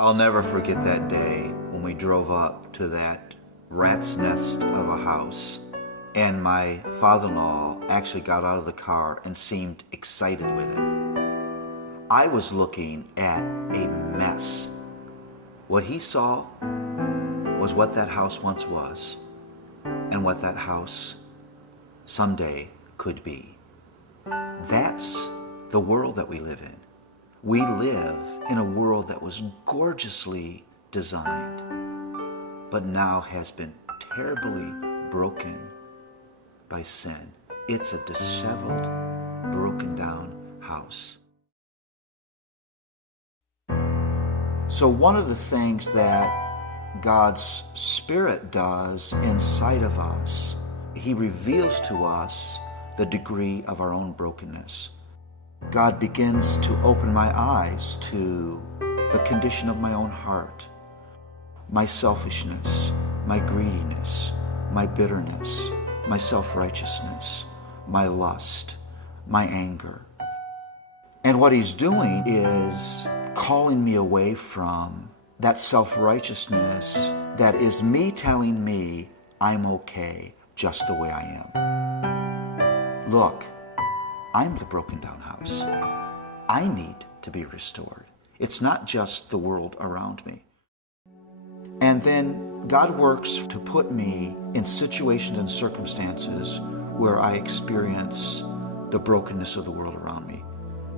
I'll never forget that day when we drove up to that rat's nest of a house, and my father-in-law actually got out of the car and seemed excited with it. I was looking at a mess. What he saw was what that house once was and what that house someday could be. That's the world that we live in. We live in a world that was gorgeously designed, but now has been terribly broken by sin. It's a disheveled, broken down house. So one of the things that God's Spirit does inside of us, He reveals to us the degree of our own brokenness. God begins to open my eyes to the condition of my own heart, my selfishness, my greediness, my bitterness, my self-righteousness, my lust, my anger. And what He's doing is calling me away from that self-righteousness that is me telling me I'm okay just the way I am. Look, I'm the broken down house. I need to be restored. It's not just the world around me. And then God works to put me in situations and circumstances where I experience the brokenness of the world around me.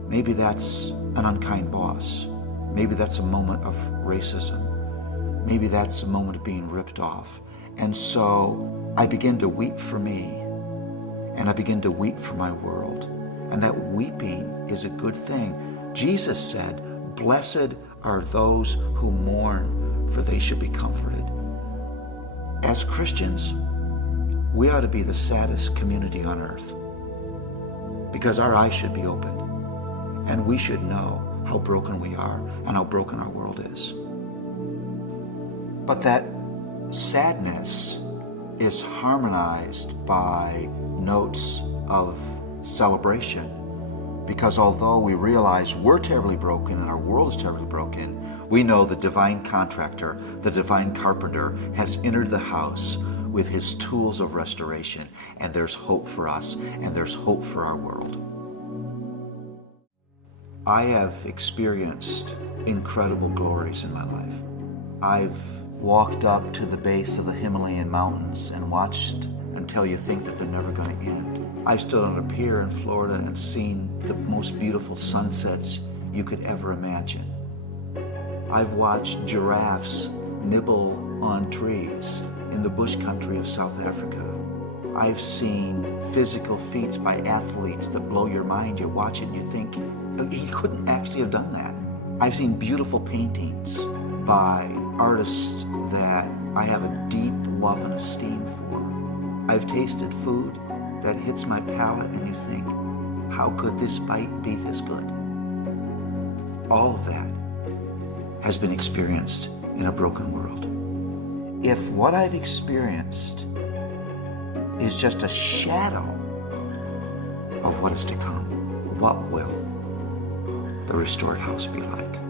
Maybe that's an unkind boss. Maybe that's a moment of racism. Maybe that's a moment of being ripped off. And so I begin to weep for me, and I begin to weep for my world. And that weeping is a good thing. Jesus said, "Blessed are those who mourn, for they shall be comforted." As Christians, we ought to be the saddest community on earth, because our eyes should be open, and we should know how broken we are and how broken our world is. But that sadness is harmonized by notes of celebration, because although we realize we're terribly broken and our world is terribly broken, we know the divine contractor, the divine carpenter, has entered the house with his tools of restoration, and there's hope for us, and there's hope for our world. I have experienced incredible glories in my life. I've walked up to the base of the Himalayan mountains and watched until you think that they're never going to end. I've stood on a pier in Florida and seen the most beautiful sunsets you could ever imagine. I've watched giraffes nibble on trees in the bush country of South Africa. I've seen physical feats by athletes that blow your mind. You watch it and you think, he couldn't actually have done that. I've seen beautiful paintings by artists that I have a deep love and esteem for. I've tasted food that hits my palate and you think, how could this bite be this good? All of that has been experienced in a broken world. If what I've experienced is just a shadow of what is to come, what will the restored house be like?